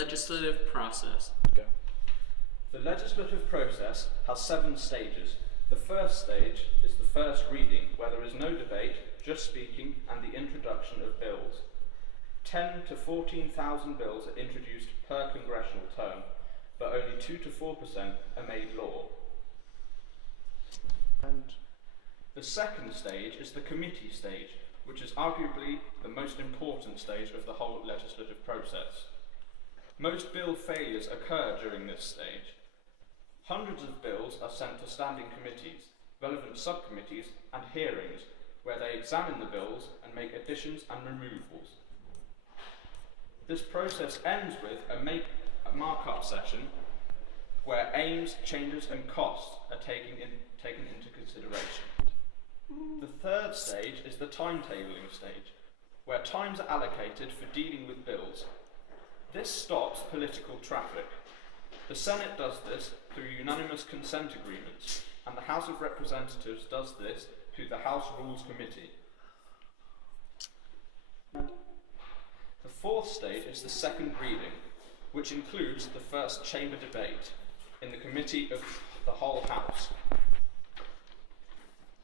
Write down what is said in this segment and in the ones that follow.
legislative process. Go. The legislative process has 7 stages. The first stage is the first reading, where there is no debate, just speaking and the introduction of bills. 10 to 14,000 bills are introduced per congressional term, but only 2 to 4% are made law. And the second stage is the committee stage, which is arguably the most important stage of the whole legislative process. Most bill failures occur during this stage. Hundreds of bills are sent to standing committees, relevant subcommittees, and hearings, where they examine the bills and make additions and removals. This process ends with a markup session, where aims, changes, and costs are taken into consideration. The third stage is the timetabling stage, where times are allocated for dealing with bills. This stops political traffic. The Senate does this through unanimous consent agreements, and the House of Representatives does this through the House Rules Committee. The fourth stage is the second reading, which includes the first chamber debate in the committee of the whole House.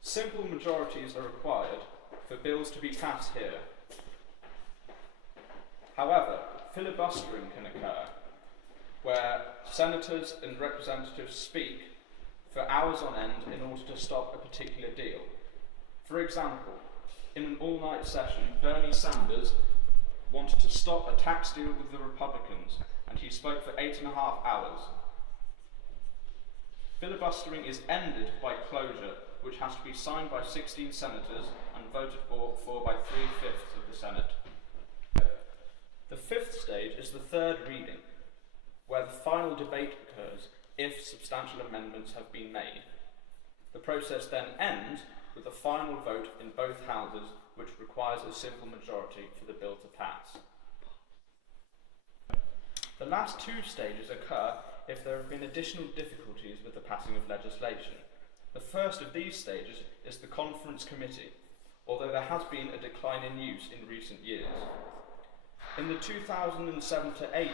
Simple majorities are required for bills to be passed here. However, filibustering can occur, where senators and representatives speak for hours on end in order to stop a particular deal. For example, in an all-night session, Bernie Sanders wanted to stop a tax deal with the Republicans, and he spoke for 8.5 hours. Filibustering is ended by closure, which has to be signed by 16 senators and voted for by 3/5 of the Senate. The fifth stage is the third reading, where the final debate occurs if substantial amendments have been made. The process then ends with a final vote in both houses, which requires a simple majority for the bill to pass. The last 2 stages occur if there have been additional difficulties with the passing of legislation. The first of these stages is the conference committee, although there has been a decline in use in recent years. In the 2007 to 8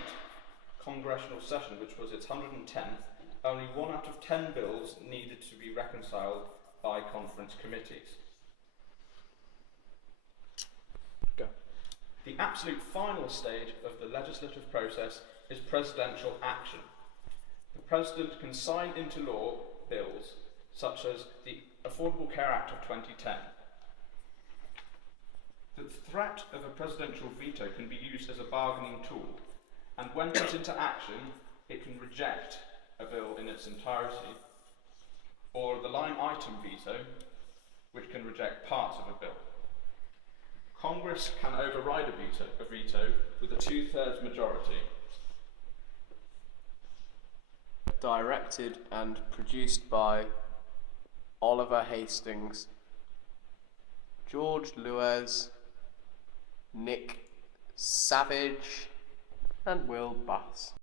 congressional session, which was its 110th, only 1 out of 10 bills needed to be reconciled by conference committees. Go. The absolute final stage of the legislative process is presidential action. The President can sign into law bills such as the Affordable Care Act of 2010. The threat of a presidential veto can be used as a bargaining tool, and when put into action, it can reject a bill in its entirety, or the line item veto, which can reject parts of a bill. Congress can override a veto with a 2/3 majority. Directed and produced by Oliver Hastings, George Lewis, Nick Savage, and Will Bass.